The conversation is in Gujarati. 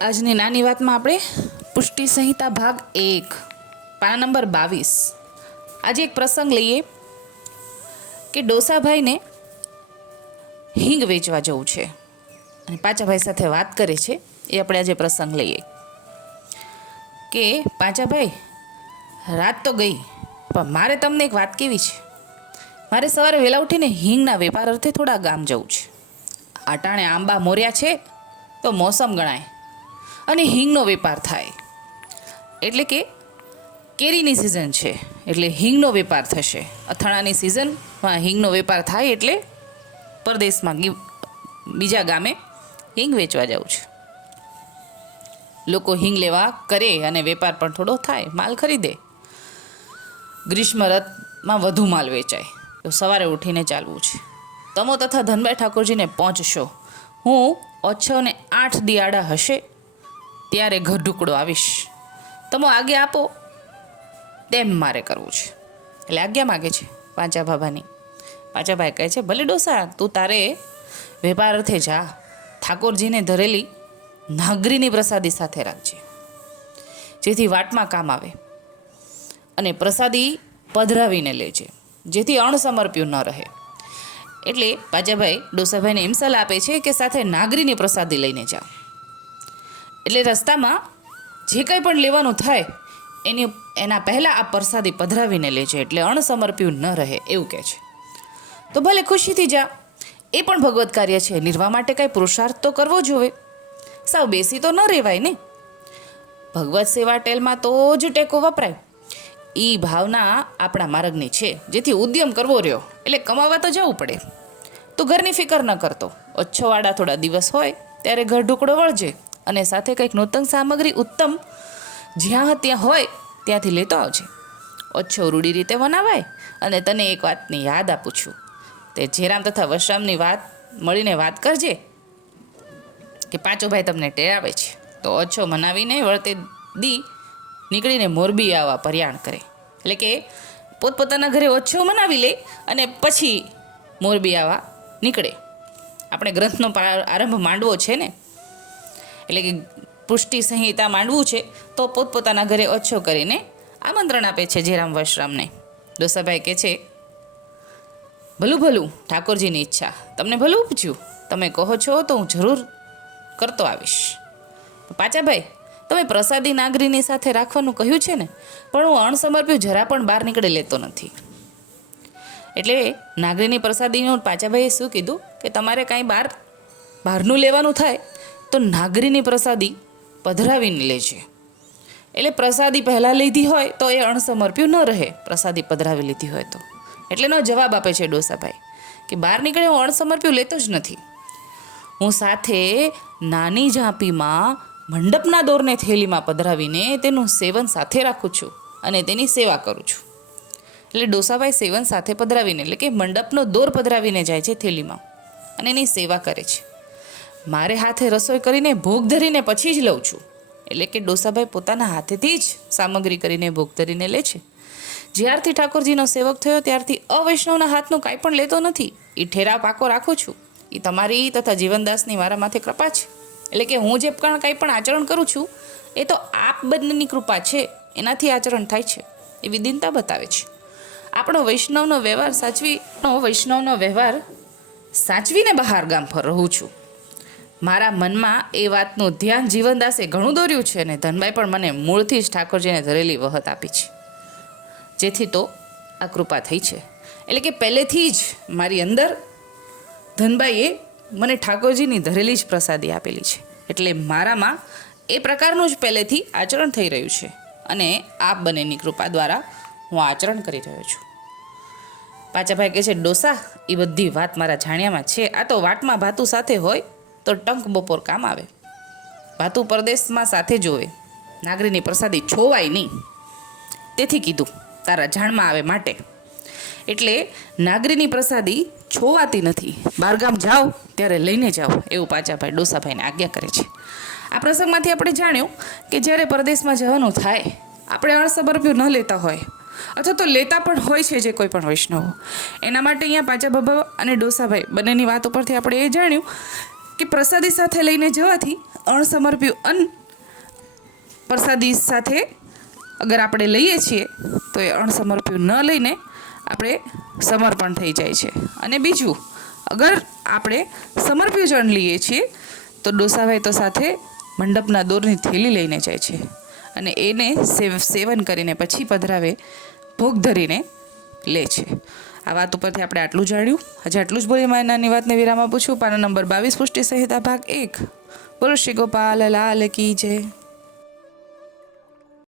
આજની નાની વાતમાં આપણે પુષ્ટિ સંહિતા ભાગ એક, પાના નંબર બાવીસ. આજે એક પ્રસંગ લઈએ કે ડોસાભાઈને હિંગ વેચવા જવું છે. અને પાચાભાઈ સાથે વાત કરે છે, એ આપણે આજે પ્રસંગ લઈએ. કે પાચાભાઈ, રાત તો ગઈ, પણ મારે તમને એક વાત કેવી છે. મારે સવારે વહેલા ઉઠીને હિંગના વેપાર અર્થે થોડા ગામ જવું છે. આટાણે આંબા મોર્યા છે, તો મોસમ ગણાય. અને હિંગનો વેપાર થાય. એટલે કે કેરીની સિઝન છે. એટલે હિંગનો વેપાર થશે. અથાણાની સિઝનમાં હિંગનો વેપાર થાય એટલે પરદેશમાં બીજા ગામે હિંગ વેચવા જવું છે. લોકો હિંગ લેવા કરે અને વેપાર પણ થોડો થાય. માલ ખરીદે. ગ્રીષ્મ રથમાં વધુ માલ વેચાય. તો સવારે ઉઠીને ચાલવું છે. તમો તથા ધનભાઈ ઠાકોરજીને પહોંચશો. હું ઓછો ને આઠ દિયાડા હશે ત્યારે ઘર ઢુકડો આવીશ. તમો આજ્ઞા આપો. તેમ મારે કરવું છે. એટલે આજ્ઞા માગે છે પાંચા બાબાની. પાંચાભાઈ કહે છે, ભલે ડોસા, તું તારે વેપાર અર્થે જા. ઠાકોરજીને ધરેલી નાગરીની પ્રસાદી સાથે રાખજે. જેથી વાટમાં કામ આવે અને પ્રસાદી પધરાવીને લેજે. જેથી અણસમર્પ્યું ન રહે. એટલે પાજાભાઈ ડોસાભાઈને એમ સલાહ આપે છે કે સાથે નાગરીની પ્રસાદી લઈને જાઓ એટલે રસ્તામાં જે કંઈ પણ લેવાનું થાય, એની એના પહેલાં આ પ્રસાદી પધરાવીને લેજે, એટલે અણસમર્પ્યું ન રહે, એવું કહે છે. તો ભલે ખુશીથી જા. એ પણ ભગવત કાર્ય છે. નિર્વાહ માટે કાંઈ પુરુષાર્થ તો કરવો જોવે સાવ બેસી તો ન રહેવાય ને. ભગવત સેવા ટેલમાં તો જ ટેકો વપરાય. એ ભાવના આપણા માર્ગની છે, જેથી ઉદ્યમ કરવો રહ્યો, એટલે કમાવા તો જવું પડે. તું ઘરની ફિકર ન કરતો. ઓછોવાળા થોડા દિવસ હોય, ત્યારે ઘર ઢુકડો વળજે. અને સાથે કંઈક નૂતન સામગ્રી ઉત્તમ જ્યાં ત્યાં હોય ત્યાંથી લેતો આવજે. ઓછો રૂડી રીતે બનાવાય અને તને એક વાતની યાદ આપું છું. તે જેરામ તથા વશરામની વાત મળીને વાત કરજે કે ભાઈ તમને ટેરાવે છે. તો ઓછો મનાવીને વળતે દી નીકળીને મોરબી આવવા પર્યાણ કરે. એટલે કે પોતપોતાના ઘરે ઓછો મનાવી લે અને પછી મોરબી આવવા નીકળે. આપણે ગ્રંથનો આરંભ માંડવો છે ને? એટલે કે પુષ્ટિ સંહિતા માંડવું છે, તો પોતપોતાના ઘરે ઓછો કરીને આમંત્રણ આપે છે જયરામ વશરામને. દોસાભાઈ કહે છે, ભલું ભલું, ઠાકોરજીની ઈચ્છા. તમને ભલું ઉપજ્યું. તમે કહો છો તો હું જરૂર કરતો આવીશ. પાચાભાઈ, તમે પ્રસાદી નાગરીની સાથે રાખવાનું કહ્યું છે ને, પણ હું અણસમર્પ્યું જરા પણ બહાર નીકળી લેતો નથી. એટલે નાગરીની પ્રસાદીનું પાચાભાઈએ શું કીધું? કે તમારે કાંઈ બહાર, બહારનું લેવાનું થાય તો નાગરીની પ્રસાદી પધરાવીને લે છે. એટલે પ્રસાદી પહેલાં લીધી હોય તો એ અણસમર્પ્યું ન રહે. પ્રસાદી પધરાવી લીધી હોય તો. એટલે એનો જવાબ આપે છે ડોસાભાઈ કે બહાર નીકળે હું અણસમર્પ્યું લેતો જ નથી. હું સાથે નાની ઝાંપીમાં મંડપના દોરને થેલીમાં પધરાવીને તેનું સેવન સાથે રાખું છું અને તેની સેવા કરું છું. એટલે ડોસાભાઈ સેવન સાથે પધરાવીને એટલે કે મંડપનો દોર પધરાવીને જાય છે થેલીમાં અને એની સેવા કરે છે. મારે હાથે રસોઈ કરીને ભોગ ધરીને પછી જ લઉં છું. એટલે કે ડોસાભાઈ પોતાના હાથેથી જ સામગ્રી કરીને ભોગ ધરીને લે છે. જ્યારથી ઠાકોરજીનો સેવક થયો ત્યારથી અવૈષ્ણવના હાથનું કાંઈ પણ લેતો નથી. એ ઠેરા પાકો રાખું છું. એ તમારી તથા જીવનદાસની મારા માથે કૃપા છે. એટલે કે હું જે પણ કાંઈ પણ આચરણ કરું છું, એ તો આપ બંનેની કૃપા છે. એનાથી આચરણ થાય છે. એવી દિનતા બતાવે છે. આપણો વૈષ્ણવનો વ્યવહાર સાચવી, વૈષ્ણવનો વ્યવહાર સાચવીને બહાર ગામ પર રહું છું. મારા મનમાં એ વાતનું ધ્યાન જીવનદાસે ઘણું દોર્યું છે અને ધનભાઈ પણ મને મૂળથી જ ઠાકોરજીને ધરેલી વહત આપી છે. જેથી તો આ કૃપા થઈ છે. એટલે કે પહેલેથી જ મારી અંદર ધનભાઈએ મને ઠાકોરજીની ધરેલી જ પ્રસાદી આપેલી છે. એટલે મારામાં એ પ્રકારનું જ પહેલેથી આચરણ થઈ રહ્યું છે અને આપ બંનેની કૃપા દ્વારા હું આચરણ કરી રહ્યો છું. પાચાભાઈ કહે છે, ડોસા, એ બધી વાત મારા જાણ્યામાં છે. આ તો વાટમાં ભાતુ સાથે હોય તો ટંક બપોર કામ આવે. ભાતુ પરદેશમાં સાથે જોવે. નાગરીની પ્રસાદી છોવાય નહીં. તેથી કીધું, તારા જાણમાં આવે માટે. એટલે નાગરીની પ્રસાદી છોવાતી નથી. બારગામ જાઓ, ત્યારે લઈને જાઓ, એવું પાચાભાઈ ડોસાભાઈને આજ્ઞા કરે છે. આ પ્રસંગમાંથી આપણે જાણ્યું કે જ્યારે પરદેશમાં જવાનું થાય, આપણે અણસબરપ્યું ન લેતા હોય, અથવા તો લેતા પણ હોય છે જે કોઈ પણ વૈષ્ણવો. એના માટે અહીંયા પાચા બાબા અને ડોસાભાઈ બંનેની વાત ઉપરથી આપણે એ જાણ્યું કે પ્રસાદી સાથે લઈને જવાથી અણસમર્પ્યું અન્ન પ્રસાદી સાથે અગર આપણે લઈએ છીએ, તો એ અણસમર્પ્યું ન લઈને આપણે સમર્પણ થઈ જાય છે. અને બીજું, અગર આપણે સમર્પ્યું જણ લઈએ છીએ, તો ડોસાભાઈ તો સાથે મંડપના દોરની થેલી લઈને જાય છે અને એને સેવ સેવન કરીને પછી પધરાવે, ભોગ ધરીને લે છે. આ વાત ઉપરથી આપણે આટલું જાણ્યું. હજી આટલું જ બોલી મારી નાની વાતને વિરામ આપું છું પાના નંબર બાવીસ પુષ્ટિ સંહિતા ભાગ એક. બોલો શ્રી ગોપાલ, લાલ કી જય.